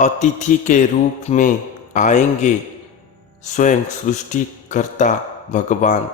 अतिथि के रूप में आएंगे स्वयं सृष्टिकर्ता भगवान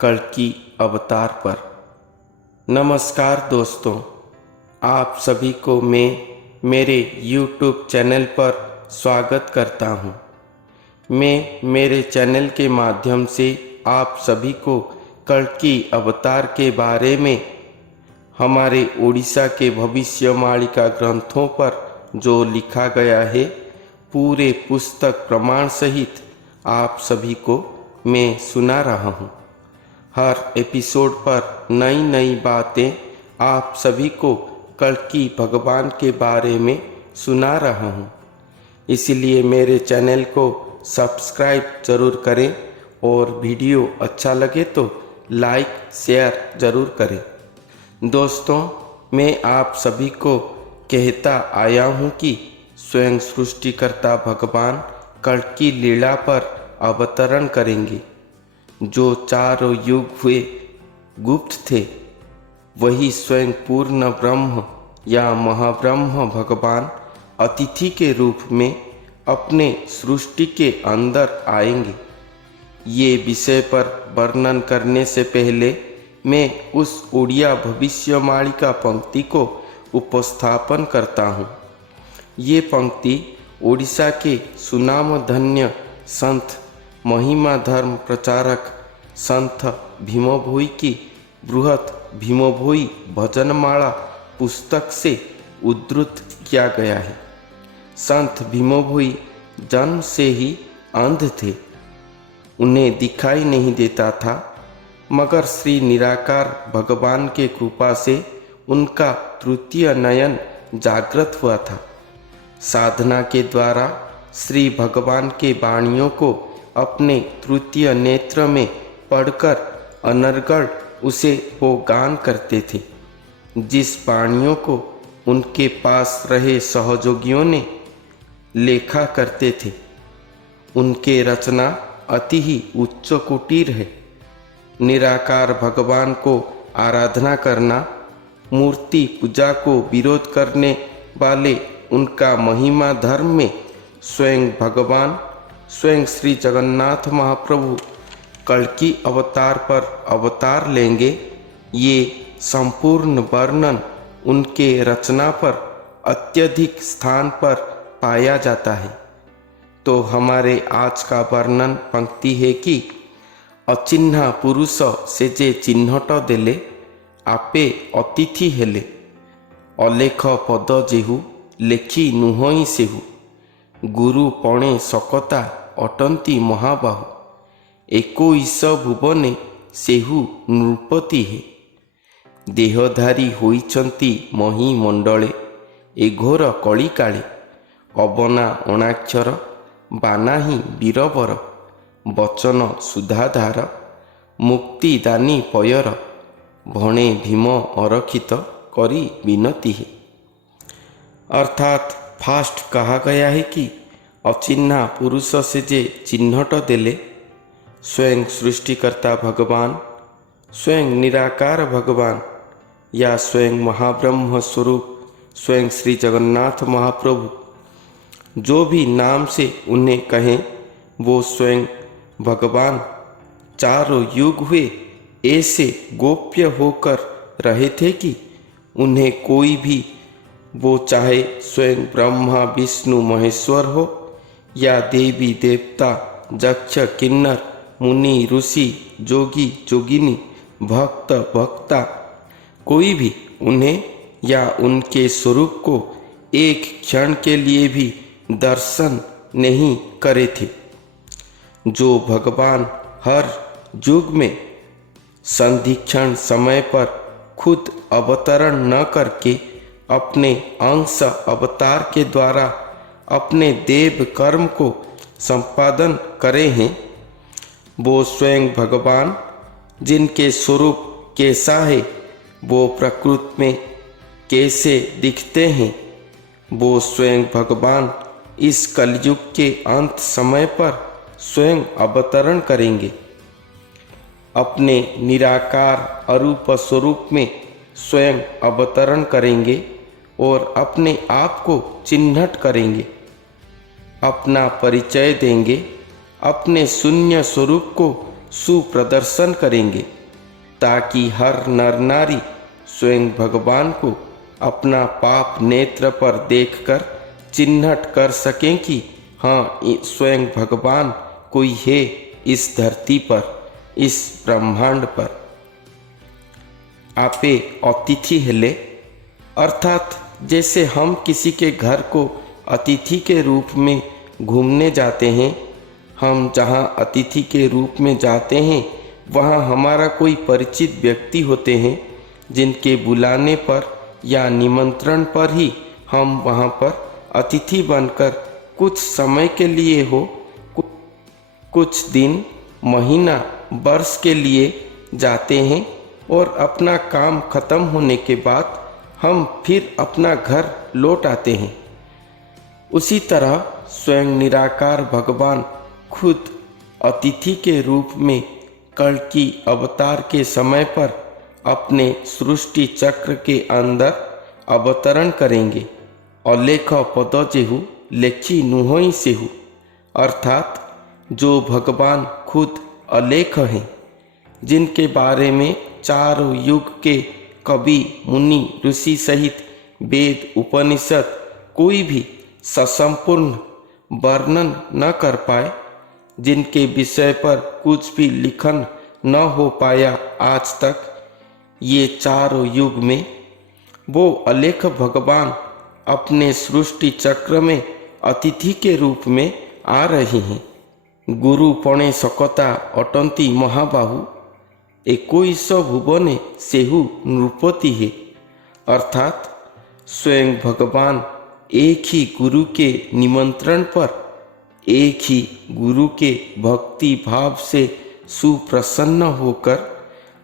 कल्कि अवतार पर। नमस्कार दोस्तों, आप सभी को मैं मेरे YouTube चैनल पर स्वागत करता हूं। मैं मेरे चैनल के माध्यम से आप सभी को कल्कि अवतार के बारे में, हमारे उड़ीसा के भविष्यवाणिका ग्रंथों पर जो लिखा गया है, पूरे पुस्तक प्रमाण सहित आप सभी को मैं सुना रहा हूँ। हर एपिसोड पर नई नई बातें आप सभी को कल्कि भगवान के बारे में सुना रहा हूँ। इसलिए मेरे चैनल को सब्सक्राइब जरूर करें और वीडियो अच्छा लगे तो लाइक शेयर जरूर करें। दोस्तों, मैं आप सभी को कहता आया हूँ कि स्वयं सृष्टिकर्ता भगवान कल्कि लीला पर अवतरण करेंगे। जो चारों युग हुए गुप्त थे, वही स्वयं पूर्ण ब्रह्म या महाब्रह्म भगवान अतिथि के रूप में अपने सृष्टि के अंदर आएंगे। ये विषय पर वर्णन करने से पहले मैं उस उड़िया भविष्यवाणिका पंक्ति को उपस्थापन करता हूँ। ये पंक्ति उड़ीसा के सुनामधन्य संत महिमा धर्म प्रचारक संत भीमभोई की बृहत भीमभोई भजनमाला पुस्तक से उद्धृत किया गया है। संत भीमभोई जन्म से ही अंध थे। उन्हें दिखाई नहीं देता था, मगर श्री निराकार भगवान के कृपा से उनका तृतीय नयन जागृत हुआ था। साधना के द्वारा श्री भगवान के वाणियों को अपने तृतीय नेत्र में पढ़कर अनर्गल उसे वो गान करते थे, जिस वाणियों को उनके पास रहे सहयोगियों ने लेखा करते थे। उनके रचना अति ही उच्च कुटीर है। निराकार भगवान को आराधना करना, मूर्ति पूजा को विरोध करने वाले उनका महिमा धर्म में स्वयं भगवान, स्वयं श्री जगन्नाथ महाप्रभु कल्कि अवतार पर अवतार लेंगे, ये संपूर्ण वर्णन उनके रचना पर अत्यधिक स्थान पर पाया जाता है। तो हमारे आज का वर्णन पंक्ति है कि अचिन्हा पुरुष से जे चिन्हट देले, आपे अतिथि हेले, अलेख पद जेहु लेखि नुहई सेहु, गुरु पणे सकता अटंती महाबाहु, एकोईस भुवने सेहु नृपति हे, देहधारी होइचंती मही मंडले, एघोर कलिकाले, अबना अणाक्षर बानाही बीरबर, बचन सुधाधार, मुक्तिदानी पयर, भणे भीम अरखित करी विनती है। अर्थात फास्ट कहा गया है कि अचिन्हा पुरुष से जे चिन्हट देले, स्वयं सृष्टिकर्ता भगवान, स्वयं निराकार भगवान या स्वयं महाब्रह्म स्वरूप स्वयं श्री जगन्नाथ महाप्रभु, जो भी नाम से उन्हें कहें, वो स्वयं भगवान चारों युग हुए ऐसे गोप्य होकर रहे थे कि उन्हें कोई भी, वो चाहे स्वयं ब्रह्मा विष्णु महेश्वर हो या देवी देवता यक्ष किन्नर मुनि ऋषि जोगी जोगिनी भक्त भक्ता, कोई भी उन्हें या उनके स्वरूप को एक क्षण के लिए भी दर्शन नहीं करे थे। जो भगवान हर युग में संधिक्षण समय पर खुद अवतरण न करके अपने अंश अवतार के द्वारा अपने देव कर्म को संपादन करे हैं, वो स्वयं भगवान, जिनके स्वरूप कैसा है, वो प्रकृति में कैसे दिखते हैं, वो स्वयं भगवान इस कलयुग के अंत समय पर स्वयं अवतरण करेंगे। अपने निराकार अरूप स्वरूप में स्वयं अवतरण करेंगे और अपने आप को चिन्हित करेंगे, अपना परिचय देंगे, अपने शून्य स्वरूप को सुप्रदर्शन करेंगे, ताकि हर नर नारी स्वयं भगवान को अपना पाप नेत्र पर देखकर चिन्हित कर सकें कि हाँ, स्वयं भगवान कोई है इस धरती पर, इस ब्रह्मांड पर। आपे अतिथि हेले, अर्थात जैसे हम किसी के घर को अतिथि के रूप में घूमने जाते हैं, हम जहाँ अतिथि के रूप में जाते हैं वहाँ हमारा कोई परिचित व्यक्ति होते हैं, जिनके बुलाने पर या निमंत्रण पर ही हम वहाँ पर अतिथि बनकर कुछ समय के लिए हो, कुछ दिन, महीना, वर्ष के लिए जाते हैं और अपना काम खत्म होने के बाद हम फिर अपना घर लौट आते हैं। उसी तरह स्वयं निराकार भगवान खुद अतिथि के रूप में कल्कि अवतार के समय पर अपने सृष्टि चक्र के अंदर अवतरण करेंगे। अलेख पद जेहु लेखी नुहई सेहु, अर्थात जो भगवान खुद अलेख हैं, जिनके बारे में चारों युग के कवि, मुनि, ऋषि सहित वेद, उपनिषद कोई भी ससंपूर्ण वर्णन न कर पाए, जिनके विषय पर कुछ भी लिखन न हो पाया आज तक, ये चारों युग में वो अलेख भगवान अपने सृष्टि चक्र में अतिथि के रूप में आ रही हैं। गुरु पणे सकता अटंती महाबाहु, 21 भुवने सेहु नृपति है, अर्थात स्वयं भगवान एक ही गुरु के निमंत्रण पर, एक ही गुरु के भक्ति भाव से सुप्रसन्न होकर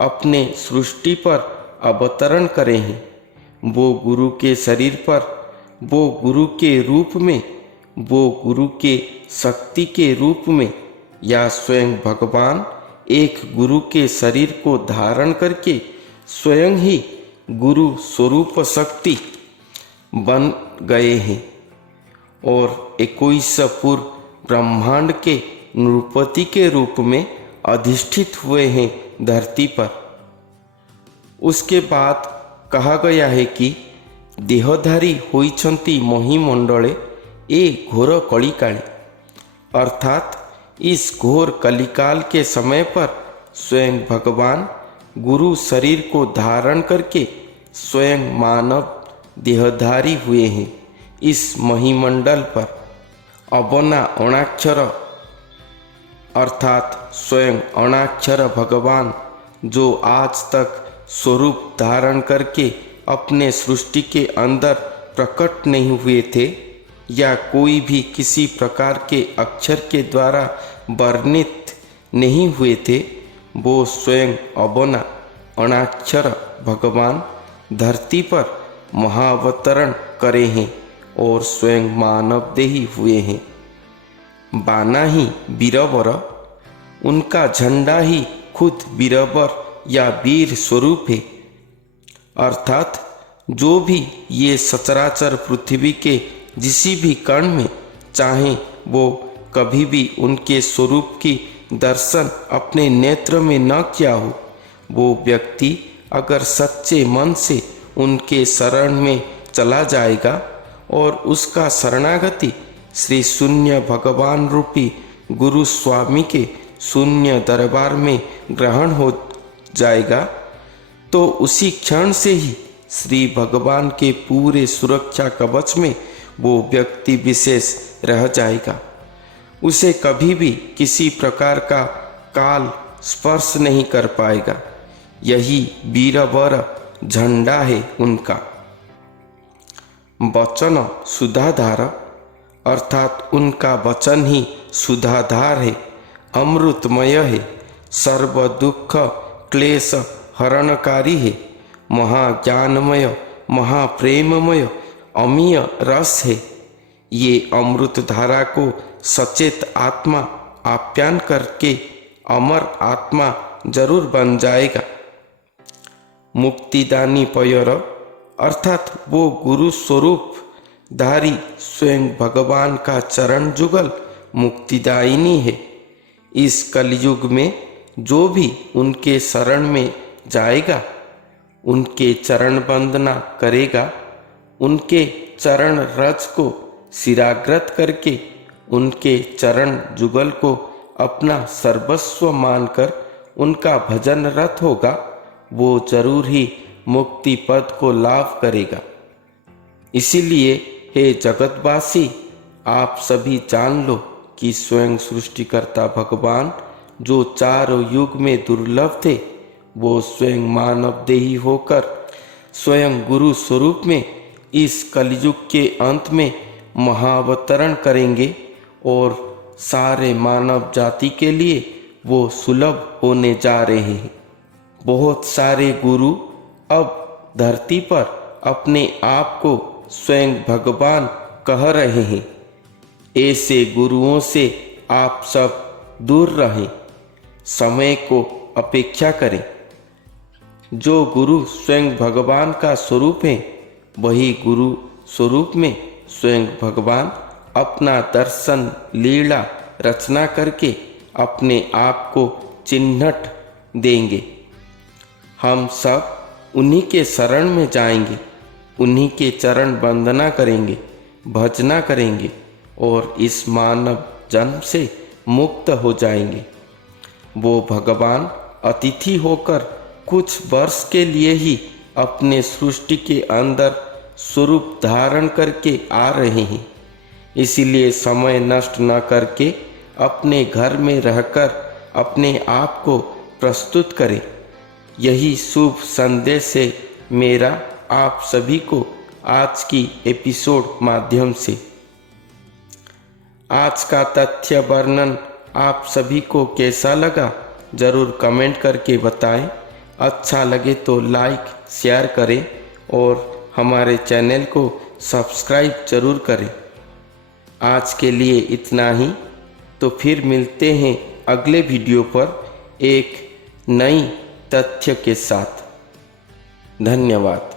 अपने सृष्टि पर अवतरण करे हैं। वो गुरु के शरीर पर, वो गुरु के रूप में, वो गुरु के शक्ति के रूप में, या स्वयं भगवान एक गुरु के शरीर को धारण करके स्वयं ही गुरु स्वरूप शक्ति बन गए हैं और 21 पूर्व ब्रह्मांड के नृपति के रूप में अधिष्ठित हुए हैं धरती पर। उसके बाद कहा गया है कि देहधारी होइछंती महिमंडले ए घोर कलिकाले, अर्थात इस घोर कलिकाल के समय पर स्वयं भगवान गुरु शरीर को धारण करके स्वयं मानव देहधारी हुए हैं इस महिमंडल पर। अबना अणाक्षर, अर्थात स्वयं अणाक्षर भगवान जो आज तक स्वरूप धारण करके अपने सृष्टि के अंदर प्रकट नहीं हुए थे, या कोई भी किसी प्रकार के अक्षर के द्वारा वर्णित नहीं हुए थे, वो स्वयं अबना अणाक्षर भगवान धरती पर महाअवतरण करे हैं और स्वयं मानव देही हुए हैं। बाना ही बीरबर, उनका झंडा ही खुद बीरबर या वीर स्वरूप है, अर्थात जो भी ये सचराचर पृथ्वी के जिसी भी कण में चाहे वो कभी भी उनके स्वरूप की दर्शन अपने नेत्र में न किया हो, वो व्यक्ति अगर सच्चे मन से उनके शरण में चला जाएगा और उसका शरणागति श्री शून्य भगवान रूपी गुरु स्वामी के शून्य दरबार में ग्रहण हो जाएगा, तो उसी क्षण से ही श्री भगवान के पूरे सुरक्षा कवच में वो व्यक्ति विशेष रह जाएगा। उसे कभी भी किसी प्रकार का काल स्पर्श नहीं कर पाएगा। यही वीरवर झंडा है उनका। वचन सुधाधार, अर्थात उनका वचन ही सुधाधार है, अमृतमय है, सर्व दुख क्लेश हरणकारी है, महाज्ञानमय, महाप्रेममय, अमीय रस है। ये अमृत धारा को सचेत आत्मा आप्यान करके अमर आत्मा जरूर बन जाएगा। मुक्तिदानी पयर, अर्थात वो गुरु स्वरूप धारी स्वयं भगवान का चरण जुगल मुक्तिदायिनी है। इस कलयुग में जो भी उनके शरण में जाएगा, उनके चरण वंदना करेगा, उनके चरण रज को सिराग्रत करके उनके चरण जुगल को अपना सर्वस्व मानकर उनका भजन रत होगा, वो जरूर ही मुक्ति पद को लाभ करेगा। इसीलिए हे जगतवासी, आप सभी जान लो कि स्वयं सृष्टिकर्ता भगवान जो चारों युग में दुर्लभ थे, वो स्वयं मानव देही होकर स्वयं गुरु स्वरूप में इस कलयुग के अंत में महाअवतरण करेंगे और सारे मानव जाति के लिए वो सुलभ होने जा रहे हैं। बहुत सारे गुरु अब धरती पर अपने आप को स्वयं भगवान कह रहे हैं। ऐसे गुरुओं से आप सब दूर रहें, समय को अपेक्षा करें। जो गुरु स्वयं भगवान का स्वरूप है, वही गुरु स्वरूप में स्वयं भगवान अपना दर्शन लीला रचना करके अपने आप को चिन्हट देंगे। हम सब उन्हीं के शरण में जाएंगे, उन्हीं के चरण वंदना करेंगे, भजना करेंगे और इस मानव जन्म से मुक्त हो जाएंगे। वो भगवान अतिथि होकर कुछ वर्ष के लिए ही अपने सृष्टि के अंदर स्वरूप धारण करके आ रहे हैं। इसीलिए समय नष्ट न करके अपने घर में रहकर अपने आप को प्रस्तुत करें। यही शुभ संदेश है मेरा आप सभी को आज की एपिसोड माध्यम से। आज का तथ्य वर्णन आप सभी को कैसा लगा ज़रूर कमेंट करके बताएं। अच्छा लगे तो लाइक शेयर करें और हमारे चैनल को सब्सक्राइब जरूर करें। आज के लिए इतना ही, तो फिर मिलते हैं अगले वीडियो पर एक नई तथ्य के साथ। धन्यवाद।